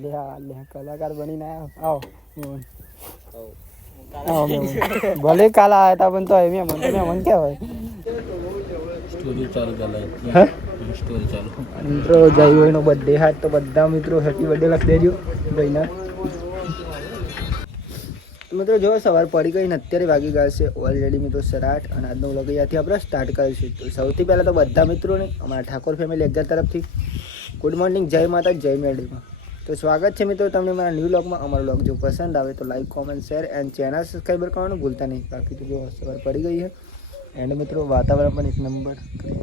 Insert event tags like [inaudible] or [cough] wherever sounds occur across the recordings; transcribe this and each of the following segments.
લે આ લે કલાકાર બનીને આવ્યો આવો ભલે કાલ આવ્યા હતા પણ તો એ મેમન મન કે કહેવાય સ્ટોરી ચાલુ હે? સ્ટોરી ચાલુ. મિત્રો જયભાઈનો બર્થડે હાથ તો બધા મિત્રો હેપી બર્થડે લખી દેજો ભાઈના. તો મિત્રો જો સવાર પડી ગઈ ને અત્યારે વાગી ગયા છે ઓલરેડી મિત્રો સરાટ અને આજનો વ્લોગ અહીંયાથી આપણે સ્ટાર્ટ કરીશું. તો સૌથી પહેલાં તો બધા મિત્રોને અમારા ઠાકોર ફેમિલી અગિયાર તરફથી. ગુડ મોર્નિંગ જય માતા જય મેળીમાં તો સ્વાગત છે મિત્રો તમને મારા ન્યૂ બ્લોગમાં અમારો બ્લોગ જો પસંદ આવે તો like comment share and channel subscriber કરવાનું ભૂલતા નહીં. બાકી તો જો સવાર પડી ગઈ છે. એન્ડ મિત્રો વાતાવરણ પણ એક નંબર કરી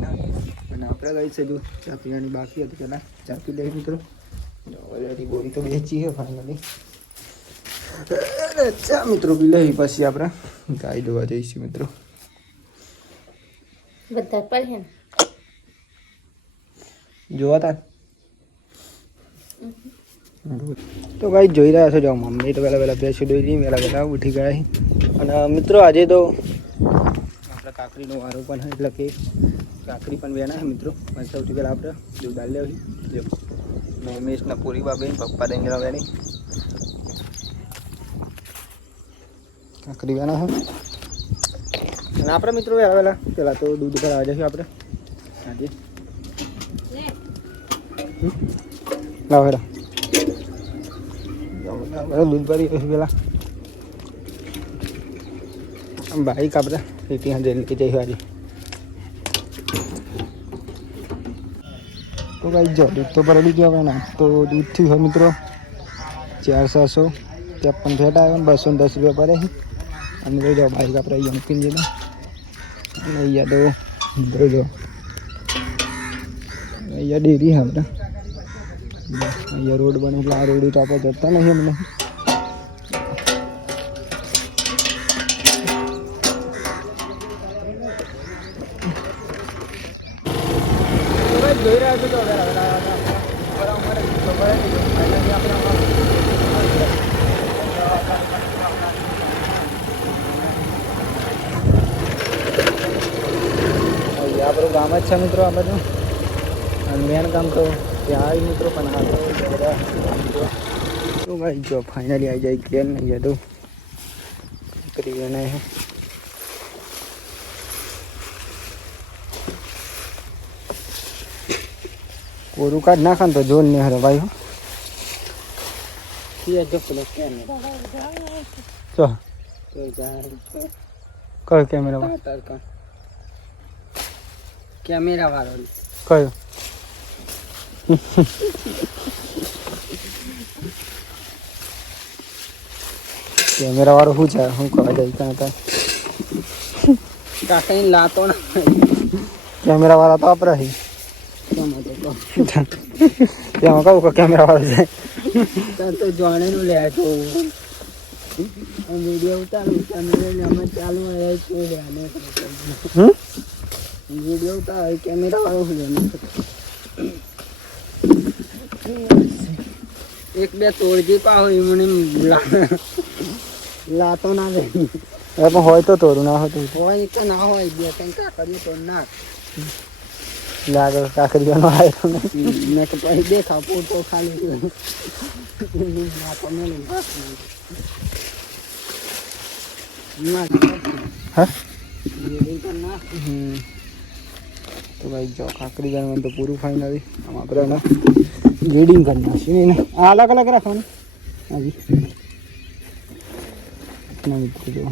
અને આપણે ગઈ છે જો ચા પીવાની બાકી હતી. પહેલાં ચા પી લઈએ મિત્રો. ઓલરેડી બોરી તો બેચી છે ફાઇનલી ચા મિત્રો પી લઈ પછી આપણે. ગાય જોવા જઈશું મિત્રો. બધા જોવા તા તો ભાઈ જોઈ રહ્યા છો જો મમ્મી તો પહેલાં પહેલાં બેસી દોઈ હતી પહેલાં પહેલાં ઉઠી ગયા. અને મિત્રો આજે તો આપણે કાકડીનો વારો પણ એટલે કે કાકડી પણ છે મિત્રો. પણ સૌથી પહેલાં આપણે દૂધ ડાલી લેવી જો મેં પૂરી બાબે પપ્પા દઈને વેની કાકડી વેના છે. અને આપણે મિત્રો વહેલા પહેલાં તો દૂધ પર આવી જશું આપણે. આજે. લાવ દૂધ ભરી પેલા બાઈક આપણે ત્યાં જઈ લઈ જઈશું વાળી તો ભાઈ જો દૂધ તો ભરેલી ગયો હવે ને તો દૂધ થયું હોય મિત્રો ચાર ચારસો ત્રેપન ફેટ આવે ને બસો દસ રૂપિયા પડે અને તો જો બાઈક આપણે અહીંયા મૂકીને જઈને અહીંયા તો જોઈ અહીંયા ડેરી આપણે અહીંયા રોડ બને એટલે આ રોડ તો આપણે જતા નહીં અમને આપણું ગામ જ છે મિત્રો આ બધું મેન કામ તો ત્યાં મિત્રો પણ તો ભાઈ જો ફાઇનલી આવી જાય ક્લિયર નહીં જતું કરી ગયો કોરું કાઢ નાખે તો જોન નહીં હરે ભાઈ હો. ચો કયો કેમેરા કેમેરા વાળો. કયો? કેમેરા વાળો શું છે? શું કહેવા જાય ત્યાં ત્યાં કાકા લાતો કેમેરા વાળા તો આપણા છે ત્યાં કહું કે કેમેરા વાળો છે. તો જોણે નું લે તો. વીડિયો ઉતારું કેમેરા અમે ચાલુ આવ્યા છે વીડિયો ઉતાર કેમેરા વાળો લેને એક બે તોડજી હોય મને લાતો ના લે પણ હોય તો તોડું ના હોય હોય તો ના હોય બે કઈ કાકડીઓ તો નાખ લાગે કાકરીઓનો આવ્યો ને મેં તો પછી દેખા પૂરતો ખાલી લાતો નાખ હા? તો ભાઈ જો કાકડી ગણવાનું તો પૂરું ફાઇનલી આમ આપણે એને ગ્રેડિંગ કરી નાખીશું. ને આ અલગ અલગ રાખવાનું. હાજી. મિત્રો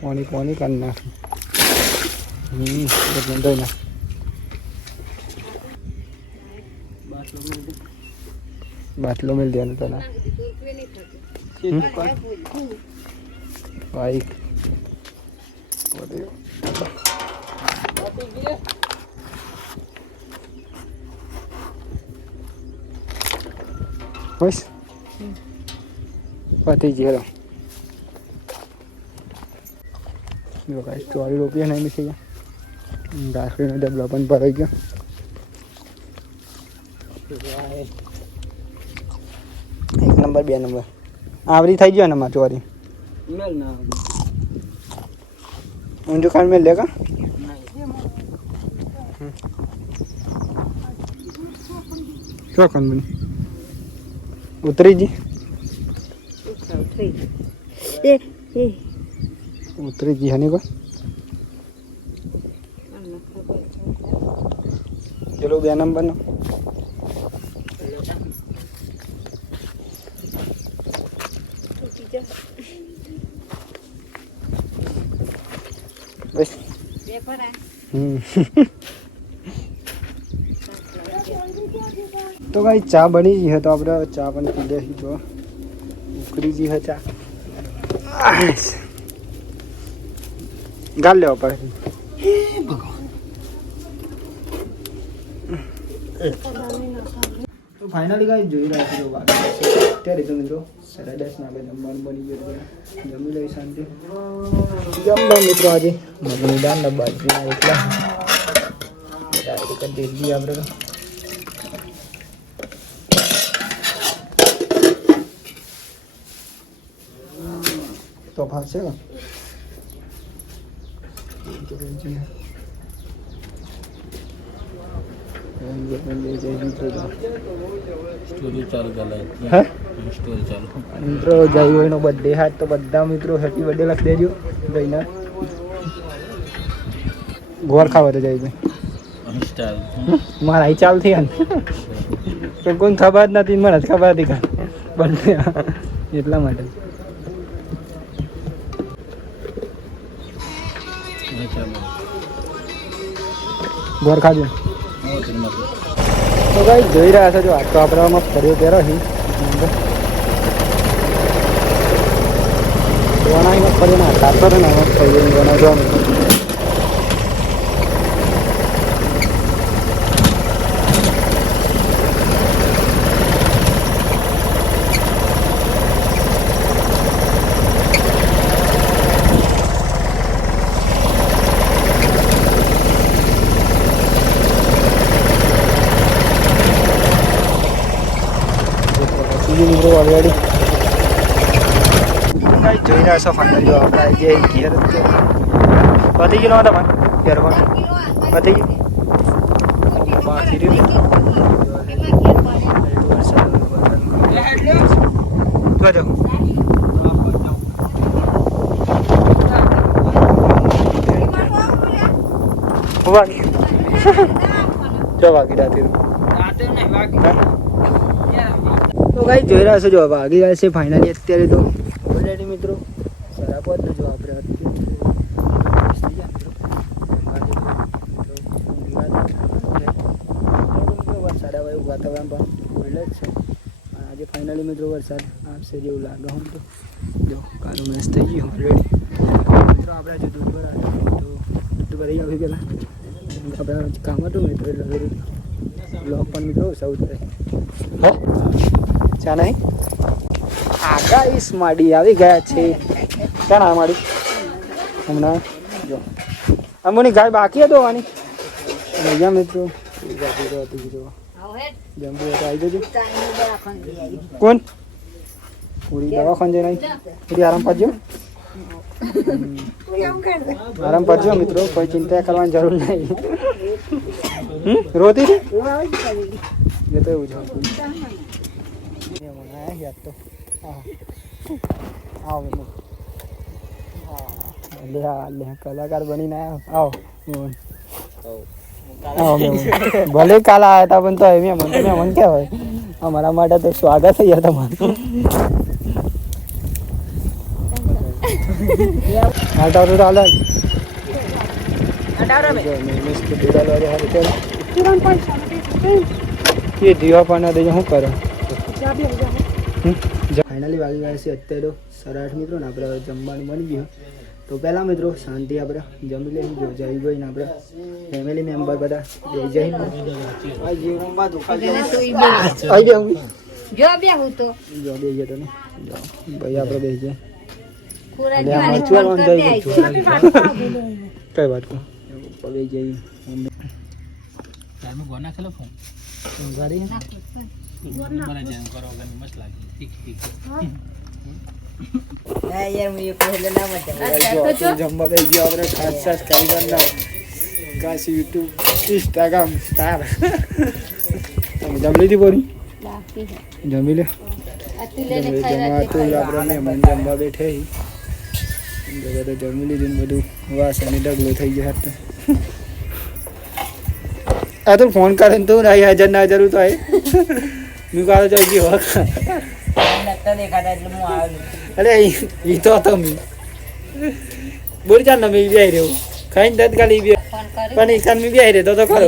પાણી પાણી કરી નાખ્યું હમ? ધોઈ નાખ બાટલો મિલ દે તને બાઈક બસ પતી ગયો જો કાંઈ ચોરી રૂપિયા નહીં થઈ ગયા રાખડીનો ડબલો પણ ભરાઈ ગયો એક નંબર બે નંબર. આવરી થઈ ગયો ને માં ચોરી? મેલ ના ઊંધું ખાંડ મેં લેગા શું બની ઉતરી જી ઉતરી જી હની કોઈ? ચલો બે નંબરનો બસ હમ [laughs] તો ભાઈ ચા બની ગઈ તો આપણે ચા પણ પી લે જો ઉકળી ગઈ હે ચા. ગાલ લેવા પડે. તો ફાઇનલી ગાઈ જોઈ રહ્યા છો વાગે છે. અત્યારે તો મિત્રો સાડા દસ ના આપણે જમવાનું બની ગયું છે જમી લઈ શાંતિ જમવા મિત્રો આજે મગની દાળ ને બાજરીના રોટલા ડાયરેક્ટ કરી દીધી આપણે તો તો ફાવશે ને સ્ટોરી ચાલુ કરે હે મિત્રો જયભાઈનો બર્થડે હાથ તો બધા મિત્રો હેપી બર્થડે લખી દેજો, ભાઈના. ગોળ ખાવા તો જયભાઈ સ્ટાઇલ મારા અહીં ચાલ થઈ તો કોણ ખબર નથી, મને ખબર હતી કાં બર્થડે એટલા માટે. ગોળ ખાજો. તો ભાઈ જોઈ રહ્યા છો જો આ તો ફર્યો ત્યારે અહીં. વણાઈમાં ફર્યો ના કાતો ને આમાં મિત્રો ઓલરેડી જોઈ રહ્યા છો ફાઇનલ જો આપણે જે ગિયર પતી ગયું નહોતા પણ ઘેરમાં પતી ગયું. બાકી રહ્યું. જોજો વાગી જો વાગી [laughs] રાતે. તો ગાઈ જોઈ રહ્યા છો જો વાગી રહ્યા છે ફાઇનલી અત્યારે તો. ઓલરેડી મિત્રો, શરાબ જ જો આપણે વાતાવરણ પણ કોલ્ડ જ છે. આજે ફાઇનલી મિત્રો વરસાદ આપશે જેવું લાગે હું તો જો, કાલો મેચ થઈ ગયો ઓલરેડી મિત્રો, આપણે જો દૂધ ભરા તો દૂધ પર આવી ગયેલા આપણે કામ હતું મિત્રો એટલે બ્લોગ પણ મિત્રો સૌ થાય. ચા નહીં આગાઈસ માડી આવી ગયા છે. ક્યાં ના માડી? હમણાં જો. અમુની ગાય બાકી હતો વાની અહીંયા મિત્રો. જમ્બુ આવી જજો કોણ? પૂરી દવાખાને જઈને આવી પૂરી આરામ પાડજો. આરામ પાડજો મિત્રો. કોઈ ચિંતા કરવાની નહીં. રોતી આયા યાદ તો આવો લે. આ લે કલાકાર બનીને આવ્યો આવો. ભલે કાલ આવ્યા હતા પણ તો એમ મન તમે મન કહેવાય અમારા માટે તો સ્વાગત થઈ યાર તમારું હાલતા તો ચાલે એ દીવા પાના દે શું કરો ફાઇનલી વાગી ગયા છે અત્યારે. સરાઠ મિત્રો ને આપણે જમવાનું બની ગયું. તો પહેલાં મિત્રો શાંતિ આપણે. જમી લઈએ. જઈ ગઈ ને આપણે. ફેમિલી મેમ્બર બધા. જય જય આવી જો બે હું તો. જો બે ગયા તમે. જો. ભાઈ આપણે બે. કઈ વાત કહું બે જઈ ટાઈમે ગોના ખેલો ફોન ગાડી મને જેમ કરો કે મસ્ત લાગે. ઠીક ઠીક. ના યાર હું એક ના જમવા બે ગયા આપણે ખાસ ખાસ કારીગરના ખાસ યુટ્યુબ ઇન્સ્ટાગ્રામ સ્ટાર તમે જમી લીધી બોરી જમી લે જમવા બેઠે જમી લીધું ને બધું અને ડગલો થઈ ગયો હાથ તો આ તો ફોન કરે તો ના હાજર ના હાજર તો આય. મેં કાલે તો હજી હોત. અરે ઈ તો તમે બોલ ચાલ ને મેં બી રહ્યો. ખાઈને તત્કાલી બી ફોન કર્યો? પણ ઈ કાન મેં બી રહ્યો તો તો ખરો.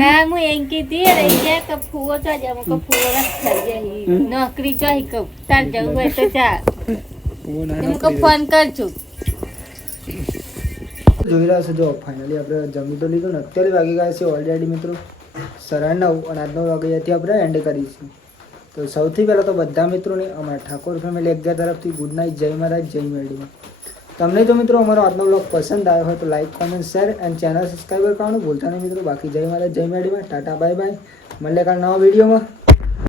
ના હું એમ કીધી અરે ક્યાં કે ફુવો તો જ અમુક ફુવો રસ થઈ જાય. નોકરી ચોહી કહું તાર જવું હોય તો ચાલ હું હું નોકરી ફોન કરશું જોઈ રહ્યા છો. જો ફાઇનલી આપણે જમી તો લીધું ને. અત્યારે વાગી ગયા છે ઓલરેડી મિત્રો સાડા નવ અને આજનો વાગે અહીંયાથી આપણે એન્ડ કરીશું. તો સૌથી પહેલાં તો બધા મિત્રોને, અમારા ઠાકોર ફેમિલી અગિયાર તરફથી ગુડ નાઇટ જય મહારાજ, જય મેળીમાં તમને જો મિત્રો અમારો આજનો બ્લોગ પસંદ આવ્યો હોય તો like comment share and channel subscriber કરવાનું ભૂલતા નહીં મિત્રો. બાકી જય મહારાજ, જય મેળીમાં ટાટા બાય બાય મળે કાલ નવા વિડીયોમાં